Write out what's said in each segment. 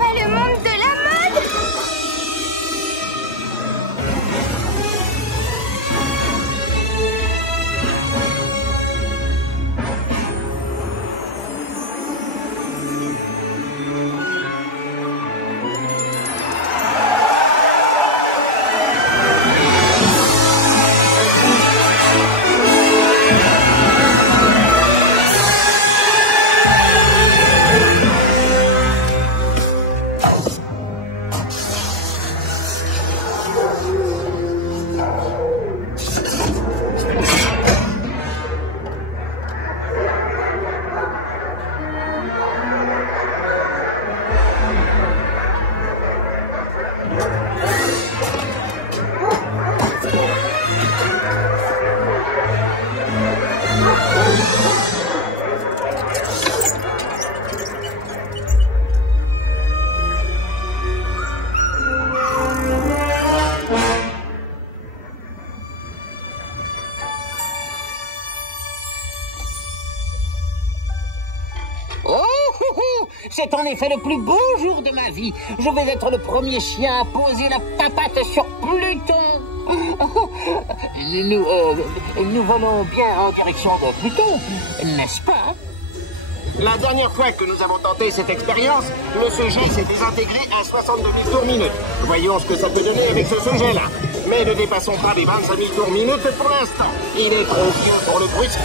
pas le monde de la mode? C'est en effet le plus beau jour de ma vie. Je vais être le premier chien à poser la papate sur Pluton. Nous volons bien en direction de Pluton, n'est-ce pas? La dernière fois que nous avons tenté cette expérience, le sujet s'est désintégré à 62 000 tours minute. Voyons ce que ça peut donner avec ce sujet-là. Mais ne dépassons pas les 25 000 tours minute pour l'instant. Il est trop vieux pour le brusquer.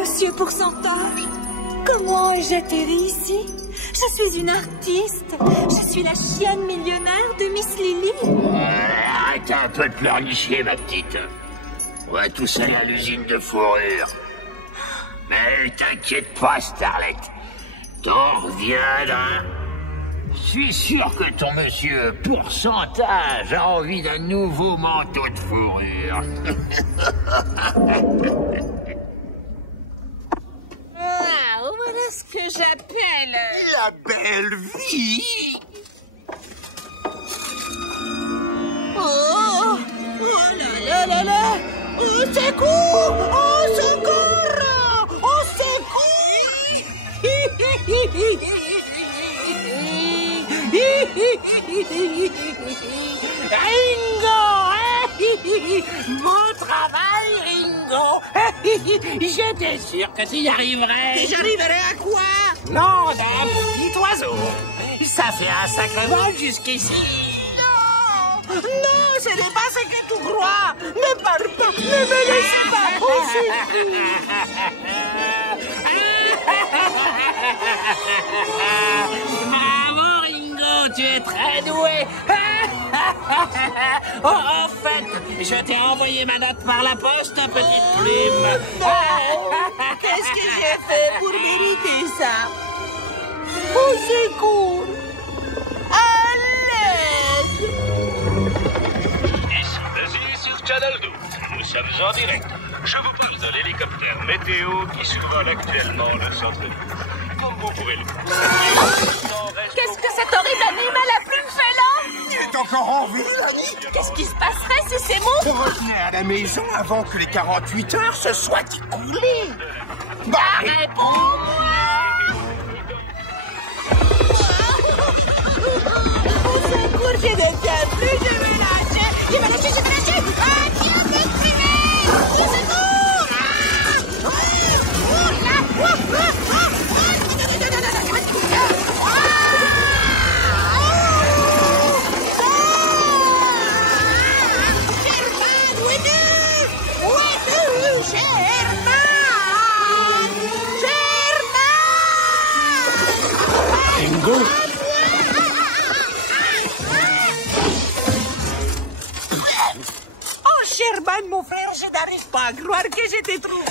Monsieur Pourcentage, comment ai-je atterri ici? Je suis une artiste. Je suis la chienne millionnaire de Miss Lily. Arrête un peu de pleurnicher, ma petite. On va tous aller à l'usine de fourrure. Mais t'inquiète pas, Starlet. T'en reviendras. Je suis sûr que ton monsieur Pourcentage a envie d'un nouveau manteau de fourrure. Voilà ce que j'appelle la belle vie. Oh là là là là. Au secours! Au secours! Au secours! Ringo! Bon travail, Ringo! J'étais sûr que tu y arriverais! J'arriverais à quoi? Non, d'un petit oiseau! Ça fait un sacré vol jusqu'ici! Non! Non, ce n'est pas ce que tu crois! Ne parle pas! Ne me laisse pas pousser! Bravo, Ringo! Tu es très doué! Oh, en fait, je t'ai envoyé ma note par la poste, petite plume. Qu'est-ce que j'ai fait pour mériter ça? Au secours! À l'aide! Ici Desi sur Channel 12. Nous sommes en direct. Je vous parle de l'hélicoptère météo qui survole actuellement le centre-ville. Comme vous pouvez le voir. Qu'est-ce que cet horrible animal à plumes fait là? Il est encore en vie, l'ami. Qu'est-ce qui se passerait si c'est mon... Revenez à la maison avant que les 48 heures se soient écoulées. Bah, réponds-moi! Au secours, je ne tiens plus, je vais lâcher! Je vais lâcher, je vais lâcher! Ah, tiens, déprimé! Au secours! Ringo? Oh, Sherman, mon frère, je n'arrive pas à croire que je t'ai trouvé.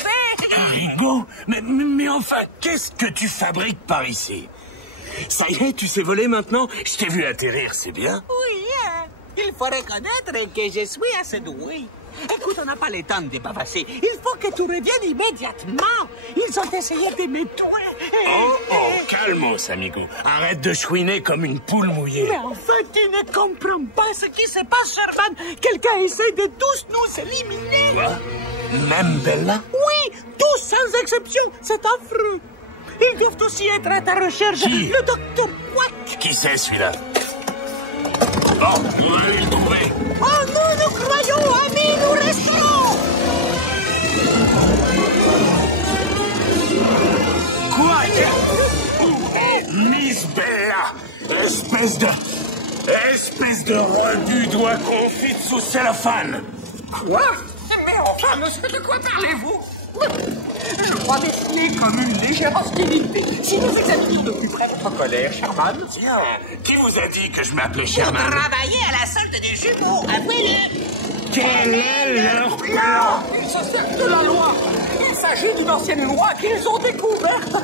Ringo? Mais enfin, qu'est-ce que tu fabriques par ici? Ça y est, tu sais voler maintenant? Je t'ai vu atterrir, c'est bien. Oui, hein. Il faut reconnaître que je suis assez doué. Écoute, on n'a pas le temps de dépasser. Il faut que tu reviennes immédiatement. Ils ont essayé de me tuer. Oh, calmos, amigo. Arrête de chouiner comme une poule mouillée. Mais en fait, tu ne comprends pas ce qui se passe, Sherman. Quelqu'un essaie de tous nous éliminer. Quoi? Même Bella? Oui, tous sans exception. C'est affreux. Ils doivent aussi être à ta recherche. Qui? Le docteur Quack. Qui c'est celui-là? Oh, on va le trouver. Oh, nous croyons, amis, nous resterons. Quoi? Miss Bella! Espèce de rebut doigt confite sous cellophane! Quoi? Mais enfin, monsieur, de quoi parlez-vous? Je crois déceler comme une légère hostilité. Si nous examinions de plus près votre colère, Sherman... Tiens, qui vous a dit que je m'appelais Sherman? Travailler à la solde des jumeaux, avouez-le. Quel est leur plan? Ils se servent de la loi. Il s'agit d'une ancienne loi qu'ils ont découverte.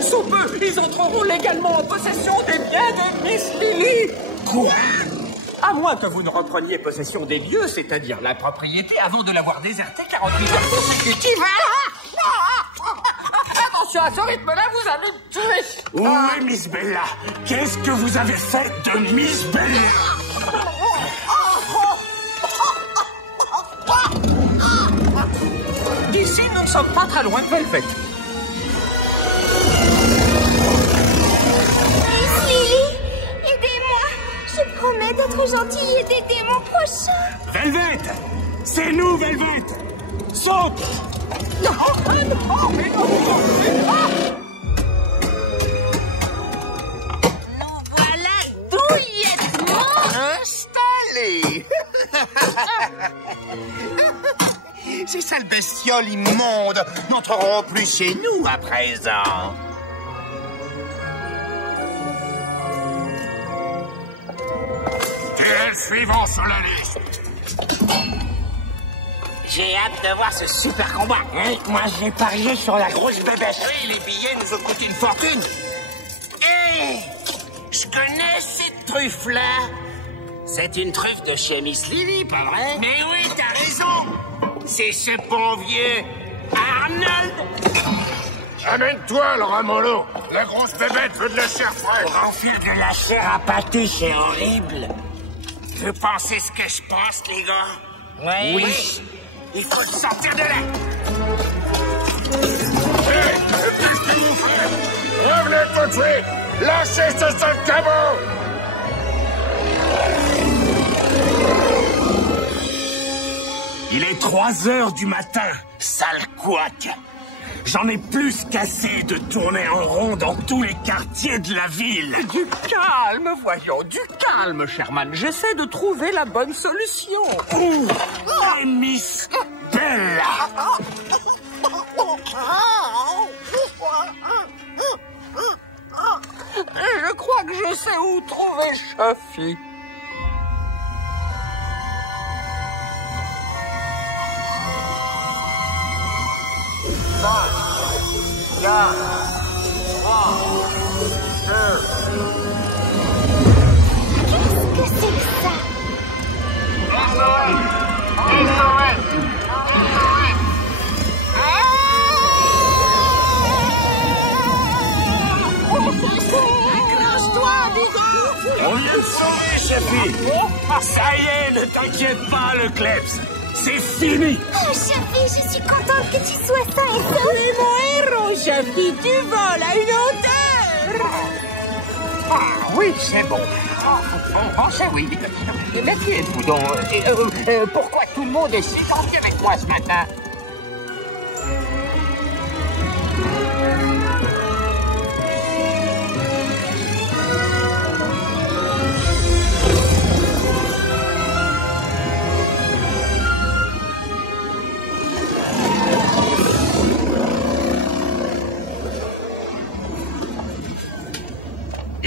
Sous peu, ils entreront légalement en possession des biens de Miss Lily. Quoi? À moins que vous ne repreniez possession des lieux, c'est-à-dire la propriété, avant de l'avoir désertée 48 heures consécutives. Attention à ce rythme-là, vous allez me tuer. Où est Miss Bella? Qu'est-ce que vous avez fait de Miss Bella? D'ici, nous ne sommes pas très loin de Velvet. Miss Lily, aidez-moi. Je promets d'être gentille et d'aider mon prochain. Velvet! C'est nous, Velvet! Saute! Non, non, mais non, Nous voilà douillettement Installé. Ces sales bestioles immondes n'entreront plus chez nous à présent. Qui est le suivant sur la liste? J'ai hâte de voir ce super combat. Moi, j'ai parié sur la grosse bébête. Oui, les billets nous ont coûté une fortune. Hé, je connais cette truffe-là. C'est une truffe de chez Miss Lily, pas vrai? Mais oui, t'as raison. C'est ce bon vieux Arnold. Amène-toi, le ramolo! La grosse bébête veut de la chair fraîche! Pour en faire de la chair à pâté, c'est horrible. Vous pensez ce que je pense, les gars? Oui. Il faut le sortir de là. Hé! Qu'est-ce que vous faites? Revenez tout de suite! Lâchez ce sale cabot! Il est 3 heures du matin, sale couac! J'en ai plus qu'assez de tourner en rond dans tous les quartiers de la ville. Du calme, voyons, du calme, Sherman. J'essaie de trouver la bonne solution. Où est Miss Bella? Je crois que je sais où trouver Shafi. Qu'est-ce que c'est que ça? Accroche-toi, On vient de sauver, Shafi! Ça y est, ne t'inquiète pas, le Klebs! C'est fini! Oh, Shafi, je suis contente que tu sois sain et sauf. Oui, mon héros, Shafi, tu voles à une hauteur. Oui, c'est bon. C'est oui. Mais qui êtes-vous donc? Pourquoi tout le monde est si gentil avec moi ce matin?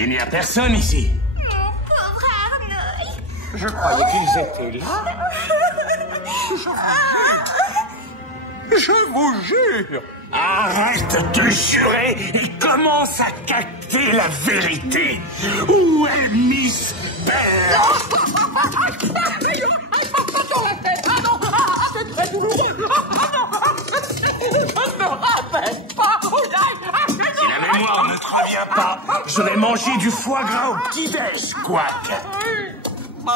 Il n'y a personne ici. Mon pauvre Arnold. Je croyais qu'ils étaient là. Je vous jure. Arrête de jurer et commence à capter la vérité. Où est Miss Belle? C'est très douloureux. Je ne me rappelle pas. Si la mémoire ne te revient pas, je vais manger du foie gras au petit-déj, quack. Oh,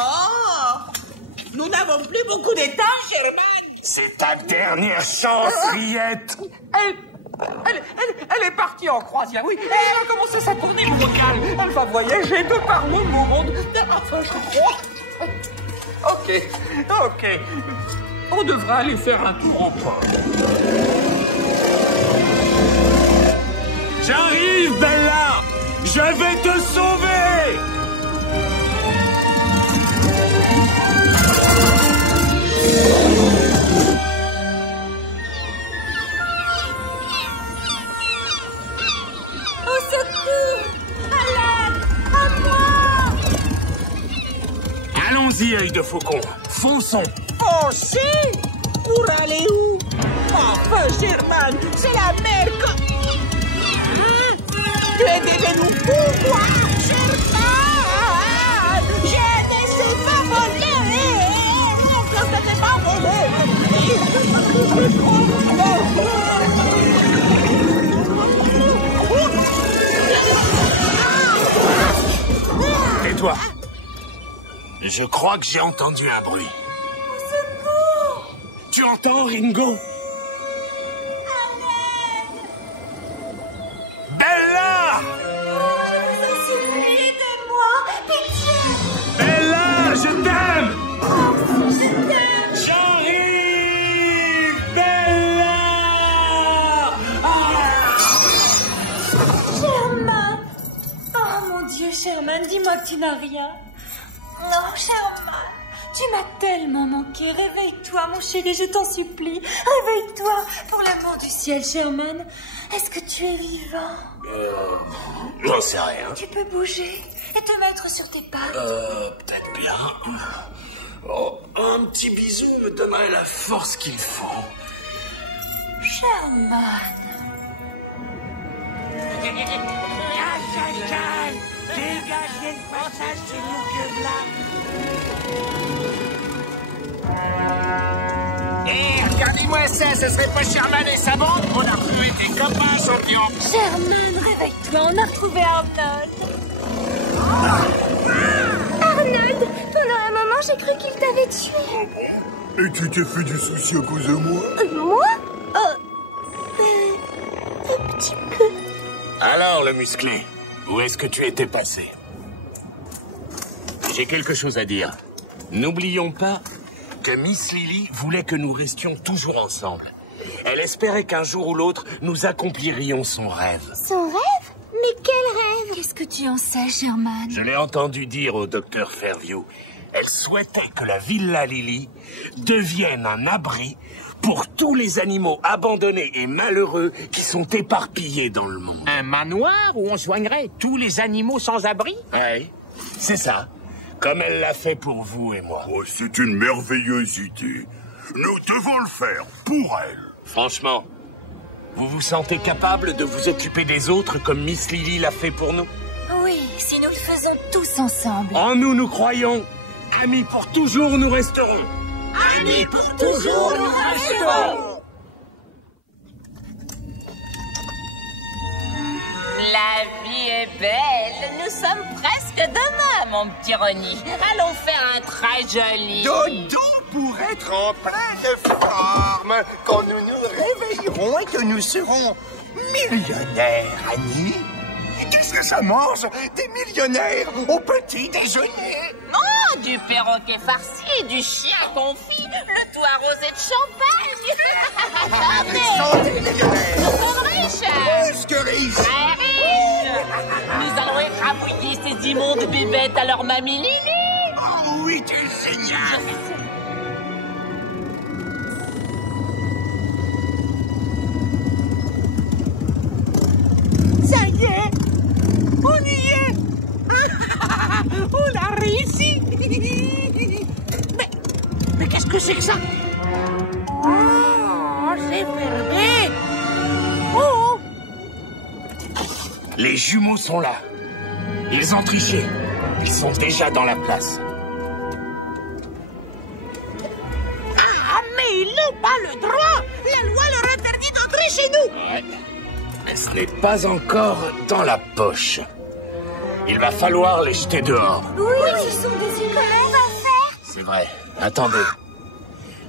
nous n'avons plus beaucoup de temps, Sherman. C'est ta dernière chance, Riette. Elle est partie en croisière, oui. Elle a commencé sa tournée musicale. Elle va voyager de par le monde. Enfin, je crois. Ok. On devra aller faire un tour au port. J'arrive, Bella. Je vais te sauver. Au secours! À l'aide! À moi! Allons-y, œil de faucon. Fonçons. Foncer? Pour aller où? Enfin, Sherman, c'est la mer comme... Hein? Aidez-nous, pourquoi, Sherman? Je ne sais pas voler! Je ne sais pas voler! Tais-toi. Je crois que j'ai entendu un bruit. Au secours! Tu entends, Ringo? Bella! Je vous en supplie, aidez-moi! Pitié! Bella, je t'aime! Je t'aime! J'arrive, Bella! Sherman! Oh mon Dieu, Sherman, dis-moi que tu n'as rien. Non, Sherman! Tu m'as tellement manqué. Réveille-toi, mon chéri, je t'en supplie. Réveille-toi. Pour l'amour du ciel, Sherman. Est-ce que tu es vivant? J'en sais rien. Tu peux bouger et te mettre sur tes pattes. Peut-être bien. Oh, un petit bisou me donnerait la force qu'il faut. Sherman. Dégagez le passage, c'est nous que là. Hé, regardez-moi ça, ce serait pas Sherman et sa bande? On a plus été copains, champion. Sherman, réveille-toi, on a retrouvé Arnold. Arnold! Pendant un moment, j'ai cru qu'il t'avait tué. Et tu t'es fait du souci à cause de moi? Moi? Un petit peu. Alors, le musclé, où est-ce que tu étais passé? J'ai quelque chose à dire. N'oublions pas que Miss Lily voulait que nous restions toujours ensemble. Elle espérait qu'un jour ou l'autre, nous accomplirions son rêve. Son rêve? Mais quel rêve? Qu'est-ce que tu en sais, Sherman? Je l'ai entendu dire au docteur Fairview. Elle souhaitait que la Villa Lily devienne un abri pour tous les animaux abandonnés et malheureux qui sont éparpillés dans le monde. Un manoir où on soignerait tous les animaux sans abri? Oui, c'est ça. Comme elle l'a fait pour vous et moi. Oh, c'est une merveilleuse idée. Nous devons le faire pour elle. Franchement, vous vous sentez capable de vous occuper des autres comme Miss Lily l'a fait pour nous? Oui, si nous le faisons tous ensemble. En nous, nous croyons. Amis pour toujours, nous resterons. Amis pour toujours, nous resterons! La vie est belle. Nous sommes presque demain, mon petit Ronnie. Allons faire un très joli... Dodo pour être en pleine forme quand nous nous réveillerons et que nous serons millionnaires, Annie. Qu'est-ce que ça mange des millionnaires au petit déjeuner? Oh, du perroquet farci, du chien confit, le tout arrosé de champagne. Santé, millionnaires! Nous sommes riches. Plus que riches! Très riches. Nous allons écrabouiller ces immondes bébêtes à leur mamie Lily. Oh oui, t'es génial! Ça y est! On y est! On a réussi. Mais qu'est-ce que c'est que ça? Oh, c'est fermé. Oh. Les jumeaux sont là. Ils ont triché. Ils sont déjà dans la place. Ah, mais ils n'ont pas le droit. La loi leur interdit d'entrer chez nous. Ouais. Mais ce n'est pas encore dans la poche. Il va falloir les jeter dehors. Oui, ce sont des humains. Comment on va faire? C'est vrai. Attendez.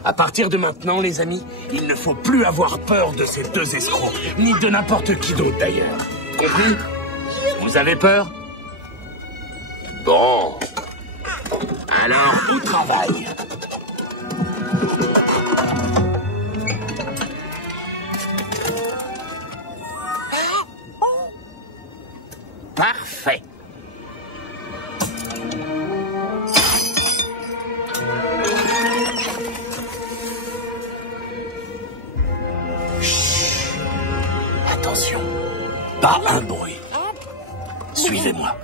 À partir de maintenant, les amis, il ne faut plus avoir peur de ces deux escrocs, ni de n'importe qui d'autre d'ailleurs. Compris? Vous avez peur? Bon. Alors, au travail. Parfait. Chut. Attention. Pas un bruit. Suivez-moi.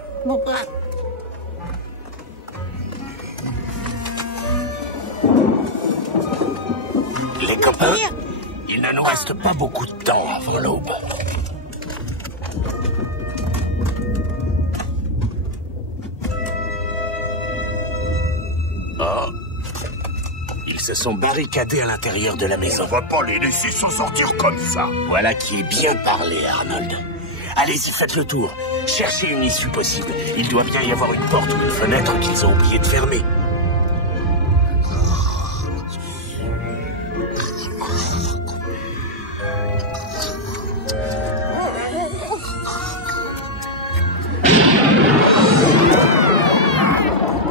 Les copains, il ne nous reste pas beaucoup de temps avant l'aube. Oh. Ils se sont barricadés à l'intérieur de la maison. On va pas les laisser s'en sortir comme ça. Voilà qui est bien parlé, Arnold. Allez-y, faites le tour. Cherchez une issue possible. Il doit bien y avoir une porte ou une fenêtre qu'ils ont oublié de fermer.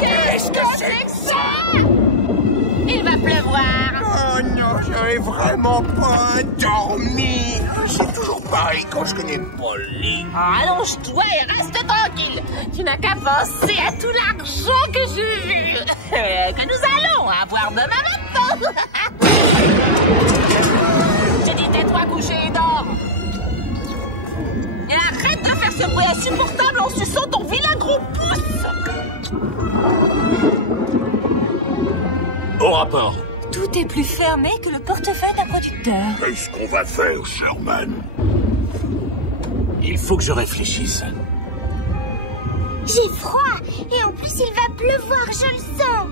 Qu'est-ce que c'est que ça? Il va pleuvoir. Oh non, j'avais vraiment pas dormi. C'est toujours pareil quand je connais pas le lit. Allonge-toi et reste tranquille. Tu n'as qu'à penser à tout l'argent que nous allons avoir demain matin. J'ai dit tais-toi, couché et dors. Et arrête de faire ce bruit insupportable en suçant ton vilain gros pouce. Au rapport. Tout est plus fermé que le portefeuille d'un producteur. Qu'est-ce qu'on va faire, Sherman? Il faut que je réfléchisse. J'ai froid. Et en plus, il va pleuvoir, je le sens.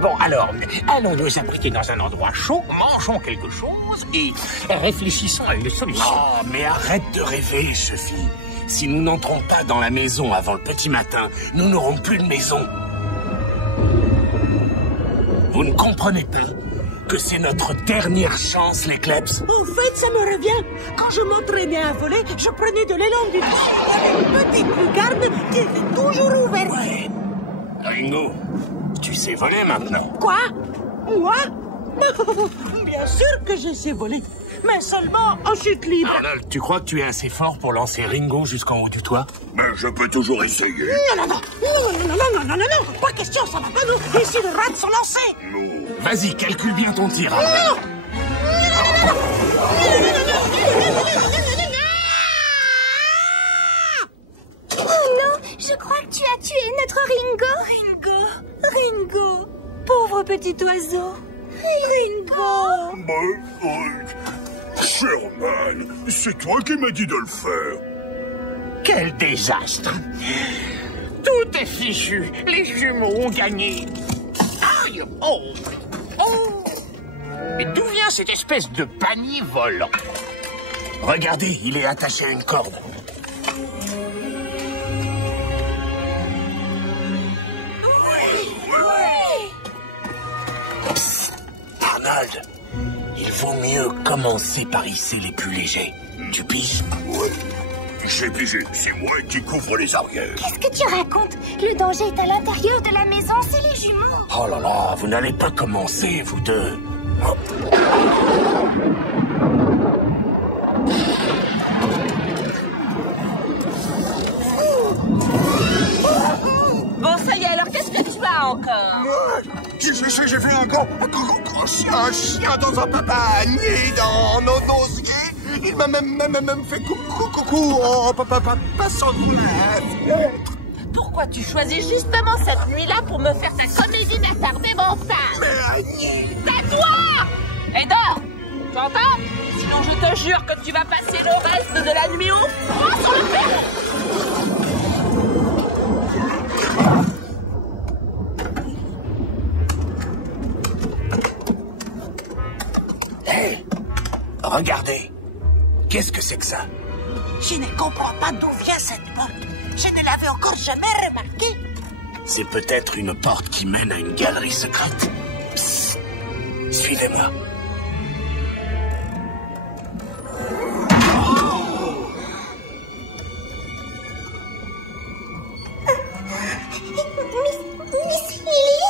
Bon, alors, allons nous abriter dans un endroit chaud, mangeons quelque chose et réfléchissons à une solution. Oh, mais arrête de rêver, Chefi. Si nous n'entrons pas dans la maison avant le petit matin, nous n'aurons plus de maison. Vous ne comprenez pas que c'est notre dernière chance, les Klebs? En fait, ça me revient. Quand je m'entraînais à voler, je prenais de l'élan d'une petite lucarne qui était toujours ouverte. Ouais. Ringo, tu sais voler maintenant. Quoi? Moi? Bien sûr que je sais voler, mais seulement en chute libre. Arnold, tu crois que tu es assez fort pour lancer Ringo jusqu'en haut du toit? Ben, je peux toujours essayer. Non, pas question, ça va pas nous laisser le rat se lancer. Vas-y, calcule bien ton tir, Arnold. Oh non, je crois que tu as tué notre Ringo. Ringo, pauvre petit oiseau. Ringo. Sherman, c'est toi qui m'as dit de le faire. Quel désastre. Tout est fichu. Les jumeaux ont gagné. Aïe. Oh. Mais d'où vient cette espèce de panier volant? Regardez, il est attaché à une corde. Arnold, il vaut mieux commencer par hisser les plus légers. Tu piges? Ouais, j'ai pigé. C'est moi qui couvre les arrières. Qu'est-ce que tu racontes? Le danger est à l'intérieur de la maison, c'est les jumeaux. Oh là là, vous n'allez pas commencer, vous deux. Oh. Bon, ça y est, alors qu'est-ce que tu as encore? J'ai fait un chien dans un panier dans nos osiers. Il m'a même fait coucou en passant de la fenêtre. pourquoi tu choisis justement cette nuit-là pour me faire ta comédie d'attardé mentale. Mais Annie... Tais-toi! Et dors! Tu entends? Sinon je te jure que tu vas passer le reste de la nuit au froid sur le perron! Hé! Regardez! Qu'est-ce que c'est que ça? Je ne comprends pas d'où vient cette porte. Je ne l'avais encore jamais remarqué. C'est peut-être une porte qui mène à une galerie secrète. Psst. Suivez-moi. Miss Lily?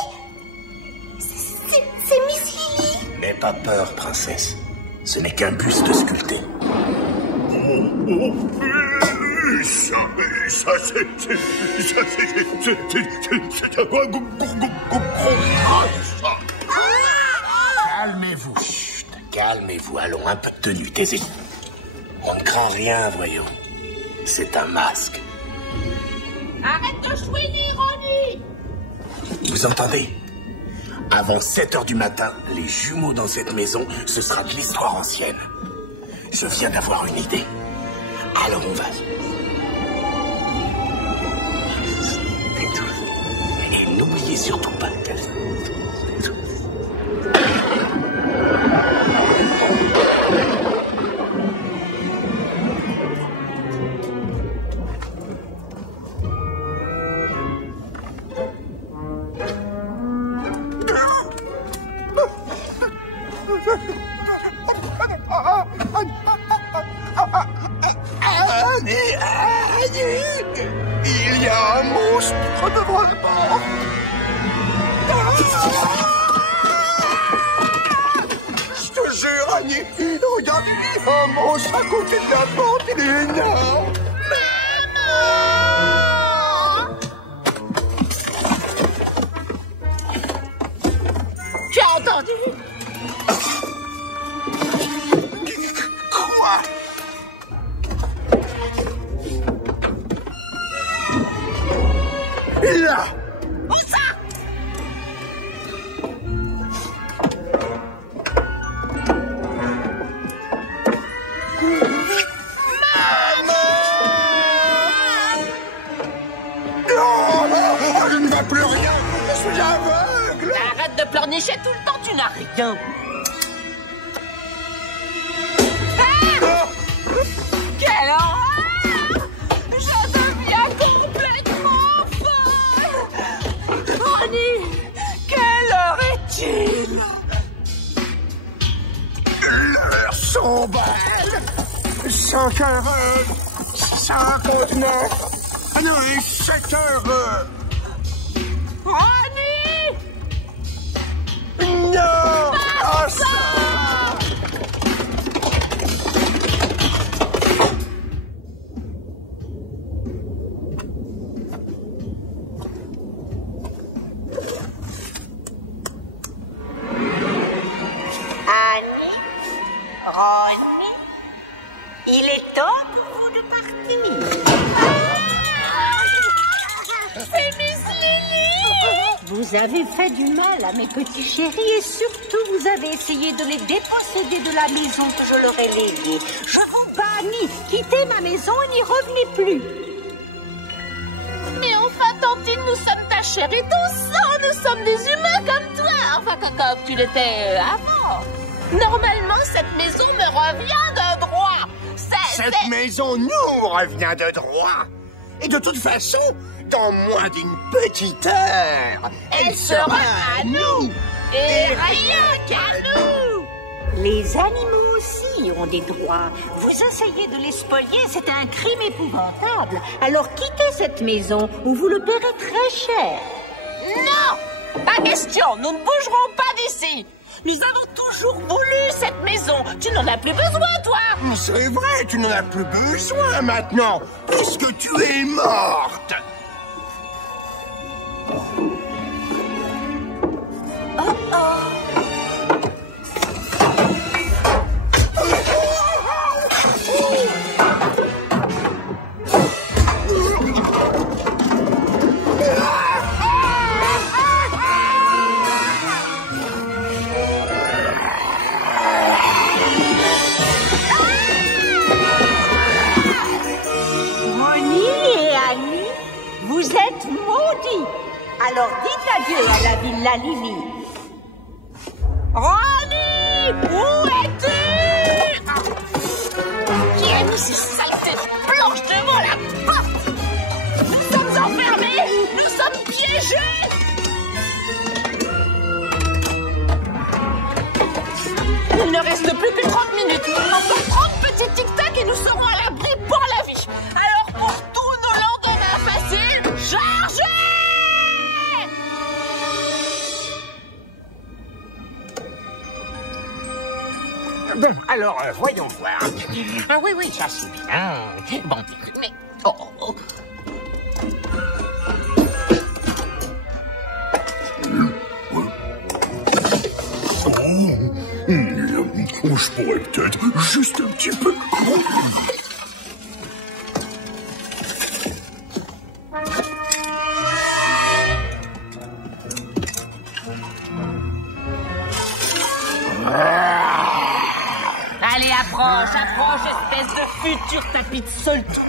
C'est Miss Lily? N'aie pas peur, princesse. Ce n'est qu'un buste sculpté. Ça, c'est un gros ça. Calmez-vous. Chut, calmez-vous. Allons, un peu de tenue, taisez-vous. On ne craint rien, voyons. C'est un masque. Arrête de chouiner, Ronnie! Vous entendez? Avant 7 heures du matin, les jumeaux dans cette maison, ce sera de l'histoire ancienne. Je viens d'avoir une idée. Alors on va. Et n'oubliez surtout pas que... Il y a un monstre devant le bord. Je te jure, Annie, regarde, il y a un monstre à côté de la porte, il est énorme. Tu as entendu? Quoi? Là! Où ça? Je ne vois plus rien! Je suis aveugle! Arrête de pleurnicher tout le temps, tu n'as rien! Ah! Quelle horreur! Je deviens complètement folle! Ronnie, quelle heure est-il? L'heure sont belles! 5h59! Ah non, 7h! Ronnie! Non! Ah, ça! Annie, Ronnie, il est temps pour vous de partir. C'est Miss Lily! Vous avez fait du mal à mes petits chéris et surtout vous avez essayé de les déposséder de la maison que je leur ai léguée. Je vous bannis. Quittez ma maison et n'y revenez plus. Mais enfin, Tantine, nous sommes ta chair et ton sang. Nous sommes des humains comme toi. Enfin, comme tu l'étais avant. Normalement, cette maison me revient de droit. Cette maison nous revient de droit. Et de toute façon, dans moins d'une petite heure, elle sera à nous. Et rien qu'à nous. Les animaux aussi ont des droits. Vous essayez de les spolier, c'est un crime épouvantable. Alors quittez cette maison ou vous le paierez très cher. Non! Pas question, nous ne bougerons pas d'ici. Nous avons toujours voulu cette maison. Tu n'en as plus besoin, toi. C'est vrai, tu n'en as plus besoin maintenant, puisque tu es morte. Oh oh. aussi. Alors dites adieu à la Villa Lily. Ronnie, où es-tu? Qui a mis ces saletés blanches devant la porte? Nous sommes enfermés, nous sommes piégés. Il ne reste plus que 30 minutes. Encore 30 petits tic-tac et nous serons à l'abri pour la vie. Alors pour tous nos lendemains faciles, chargez! Bon, alors, voyons voir. Ah oui, ça c'est bien. Bon, mais... Oh. Je pourrais peut-être juste un petit peu... Allez, approche, espèce de futur tapis de sol tout.